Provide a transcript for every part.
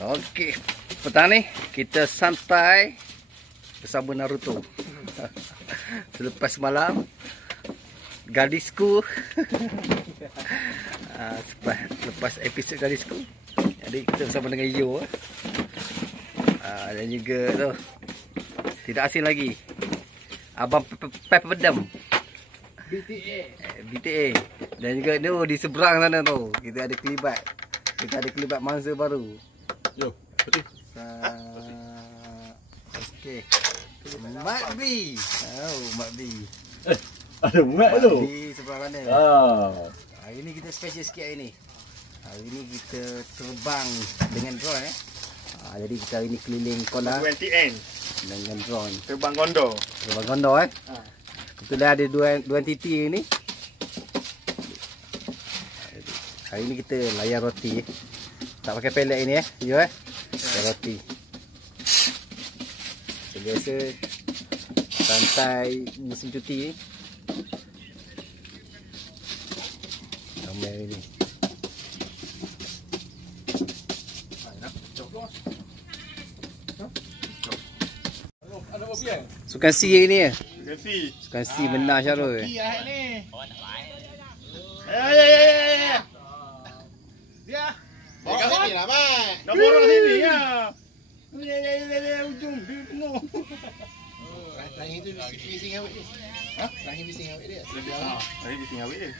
Okey, petang ni kita santai bersama Naruto. Selepas malam gadisku lepas episod gadisku, jadi kita bersama dengan Yo dan juga tu tidak asing lagi Abang Pepedam BTA dan juga tu di seberang sana tu kita ada kelibat mangsa baru. Yo, betul. Okey. Mak B. Oh, Mak B. Ada mak tu. Di sebelah mana? Hari ni kita special sikit hari ni. Hari ni kita terbang dengan drone jadi kita hari ni keliling Kona 20N dengan drone. terbang gondor. Terbang gondor Kebetulan ada dua entiti ni. Hari ni kita layar roti. Tak pakai pellet ini Yo layar roti. Biasa santai musim cuti ni. Ramai ni. Sukan C hari ni Kasi. Sukan C benar Syarul. Ya. Dia. Bawa sini lah, Mat. Dah borok sini ya. Ya, ujung tengok. Rahim tu bising awet dia. Rahim bising awet dia. Hari bising awet dia.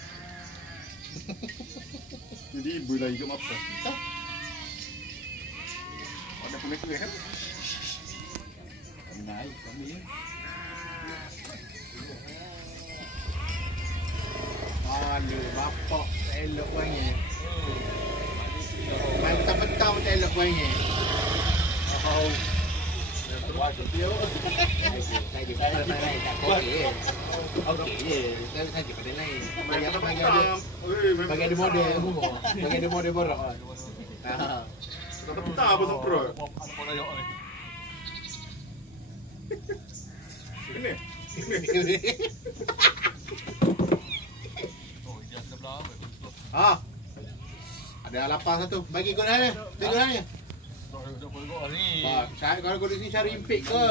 Jadi ibu lagi kat apa? Ada pemikir kan? Kami naik, kami ya. Aduh, bapak tak elok wangi. Mantap petang tak elok wangi. Oh. Waduh dia. Lagi pada lain tak okey. Okey je. Nanti pada lain. Bagi ada model semua. Bagi ada model borak. Tak petang apa semprot. Ini. Ada lapar satu. Bagi guna dia. Bagi guna dia. Kalau kau di sini cari impik ke?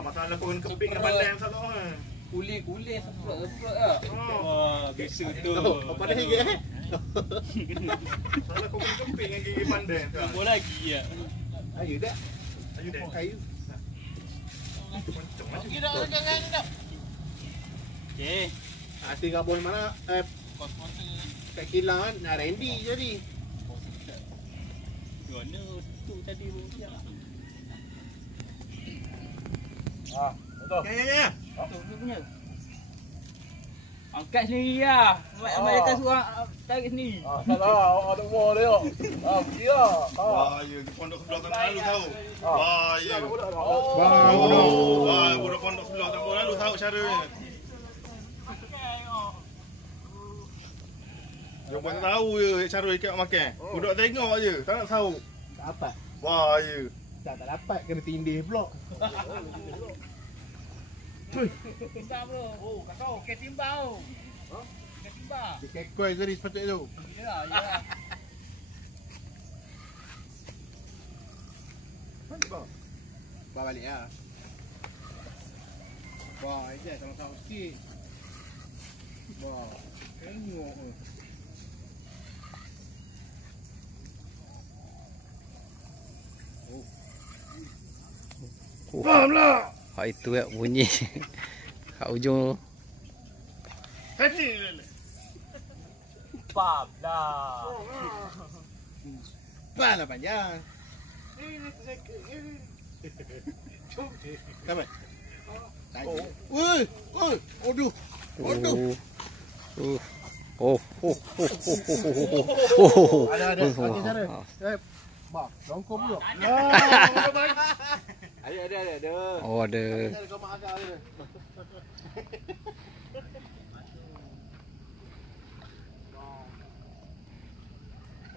Masalah kau kena keping dengan pandai satu Kulit seprot ah. Wah, biasa tu. Apa dah gigi Masalah kau kena keping dengan gigi pandai. Apa lagi ya? Ayu dah. Ayu dah. Ayu. Okey dah jangan dah. Okey. Tinggal boy mana? Kat kilang kan nak Randy jadi. Guna tu tadi dia. Betul. Ya. Tu punya. Angkat sendiri lah. Mak datang suruh tarik sendiri. Salah, ada buah dia. Pergi lah. Wah, ya, pondok sebelah tahun lalu tahu. Wah, ya. Budak pondok sebelah tahun lalu tahu cara ni. Dia buat tahu je cara ikat makan. Budak tengok je, tak nak tahu. Tak dapat. Wah, ya. Tak dapat kena tindih pula. Timbang bro. Oh, kakau ke timbang. Ke timbang. Dia kekoi tadi sepatutnya tu. Yalah. Bawa balik lah. Wah, ini dah sama-sama sikit. Wah, tengok. Fahamlah. Itu bunyi kat ujung. Hati. Pam dah. Pan lah panjang. Kapan? Woi, woi, aduh. Aduh. Ada. Okey cara. Bang, longkong pula. Ada. Oh ada. Kau mak agak ada.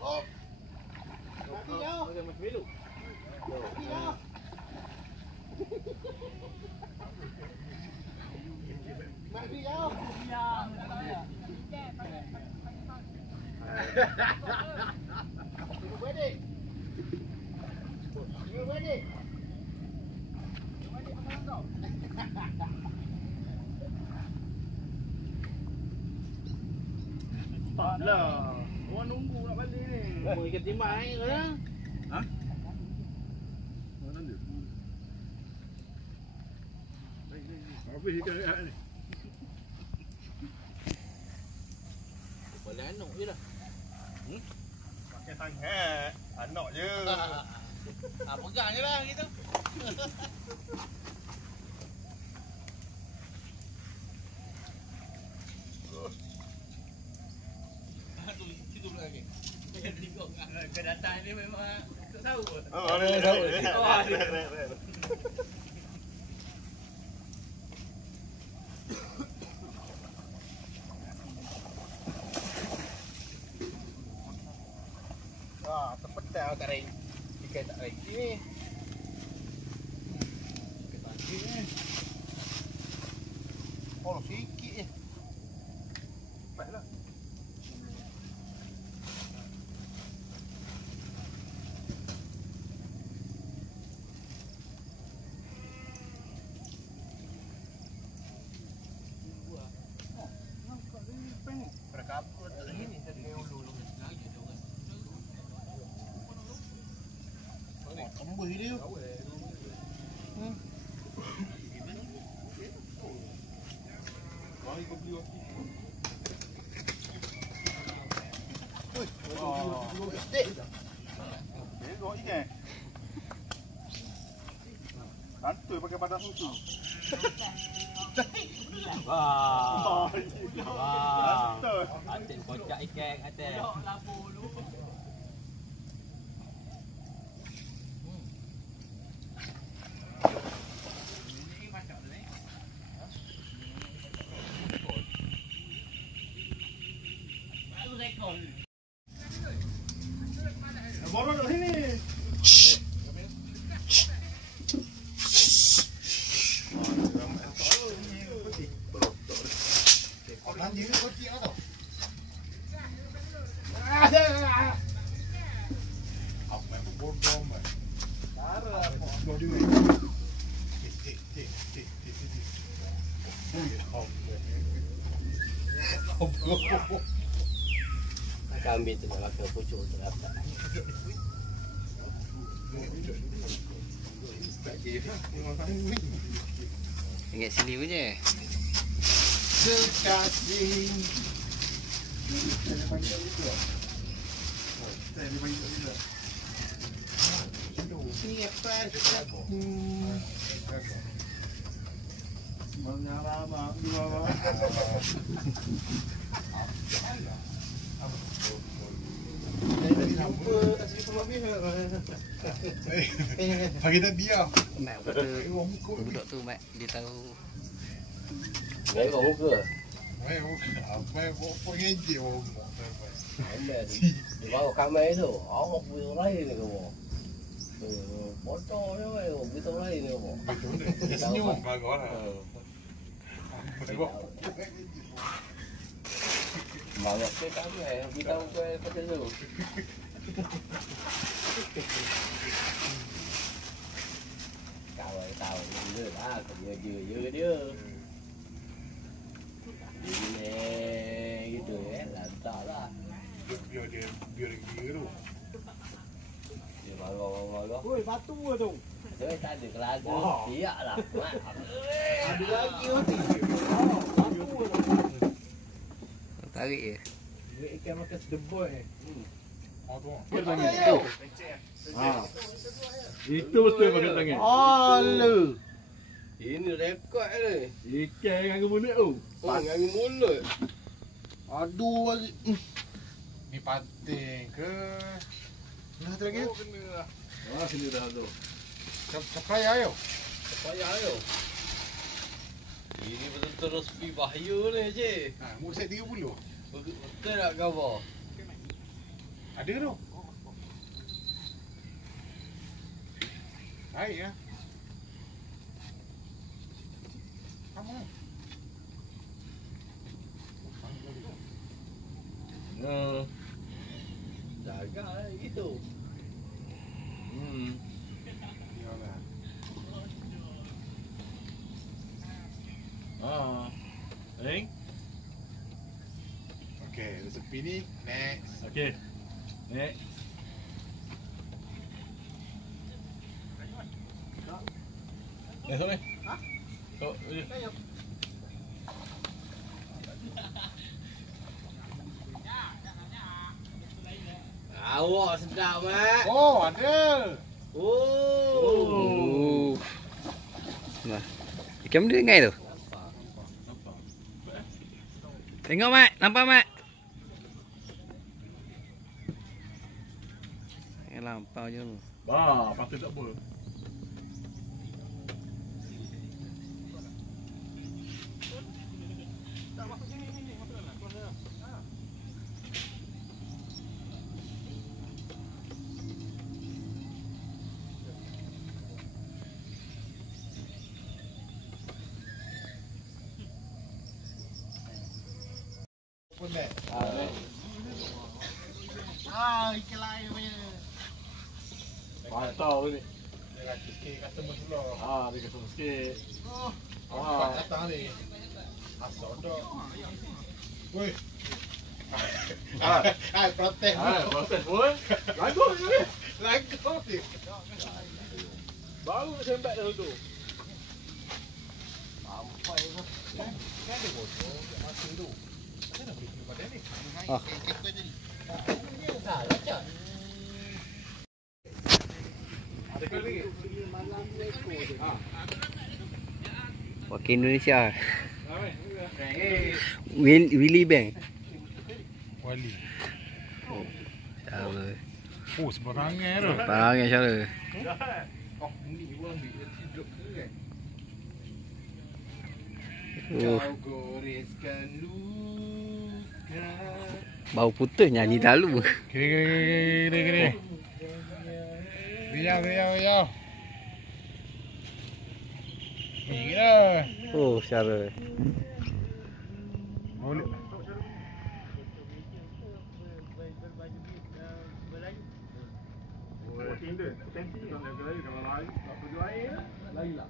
Oh. Mati jauh. Macam belu. Mati jauh. Mati jauh. Ya. Tak lah. Orang nunggu nak balik ni. Mau ikan timbang ni ke? Mana dia? Habis ikan ni. Boleh anak je lah. Pakai tangan. Anak je. Pegang je lah gitu. Situ pula lagi. Tengok kedatangan ni memang tak tahu. Terpetal tak ring. Ikan tak ring ni. Ikan tangkis ni. Oh, sikit je. Baiklah. Berkabut ini dari ulu. Kembali dia. Mari kau beli waktu. Tengok ikan. Santuy pakai padas susu. Wah. Wah. Atik kocak ikan atik. Baru kat sini. Lanjut ni kocik lah tau. Apa yang bodoh man. Cara mau duit. Kambing tu nak pakai pucuk tu dapat. Ingat sini punya. Kekasih. Siapa aku? Menyarama dua bawah. Pagi tadi ah. Mak budak tu mak dia tahu. Gaya kau muka. Apa pengeje orang. Dia bawa kamera tu. Awak punya lain ni kau. Foto dia weh, kita lain ni kau. Betul ni. Senyum bagus lah. Banyak ke kamera, kita kau foto tu. Kau tahu dia lah, dia. Ini gitu lantar lah. Biar dia tu. Dia marah. Oi, batu tu. Dia tak ada kelagu, siap lah. Ada lagi tu. Tarik je. Dia ikan makan sedeboi. Oh tu. Itu. Ha. Itu betul pakai tangan. Alu. Ini rekod ni. Ikan dengan kemudian tu. Oh, ngangin mulut. Aduh. Ni pating ke? Nah, tu lagi. Ah, sini dah tu. Capai ayo. Payah yo. Ini betul-betul respi bahaya ni je. Ha, mu set 30. Betul tak khabar? Ada tu. Baik ya. Kamu. Jaga gitu. Finish. Next. Okey. Next. Next ni. Ha? So, Awak sedap, Mat. Oh, ada. Oh. Nah. Ikan benda dengai tu. Tengok Mat, nampak Mat? Lampau je tu. patut tak apa. Pun dah. Ikan lain punya. Tahu ni. Dia sikit customer dulu. Dia kata sikit. Awak datang ni. Asal dok. Woi. Protes. Proses pun. Lagu ni. Lagu ni. Baru sempat dah tu. Ah. Wakil Indonesia. Willy Bank. Wali. Cara. Oh, sebarangnya tu. Barangnya cara. Oh, ni orang ambil hidup ke kan? Oh, Kau goreskan luka. bau putih nyanyi dalu. Kiri. Biar. Gila. Oh, cara. Boleh. Potensi kalau lagi kalau lari tak pergi air lari lah.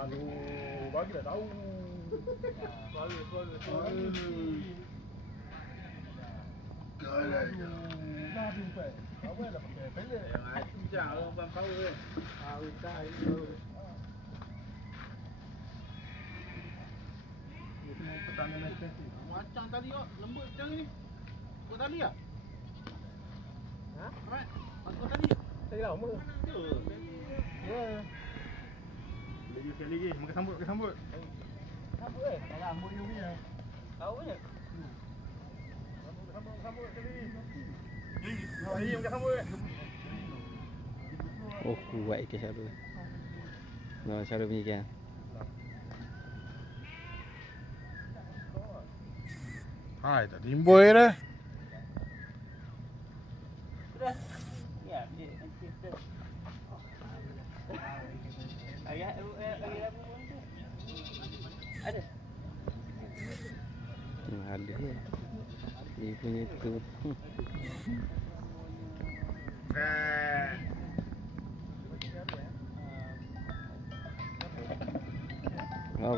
Aduh, bagi dah tahu. Suara. Dah jumpa. Apa dah pakai pellet? Macam orang bang power kan. Utai. Pertandingan ekstensif. Macam tadi kok, lembut macam ni. Kau tadi tak? Ha? Right. Aku tadi. Tadi lama. Ya. Sekali lagi. Makan sambut. Sambut Sambut you punya. Tahu je. Sambut sekali. Ini makan sambut. Oh, kuat ke cara. Nah, cara punya ikan. Hai, tak timbul dah. Ya, dia nanti tu. Ayah apa pun tu. Ada. Ada dia. Dia punya tu. Oh,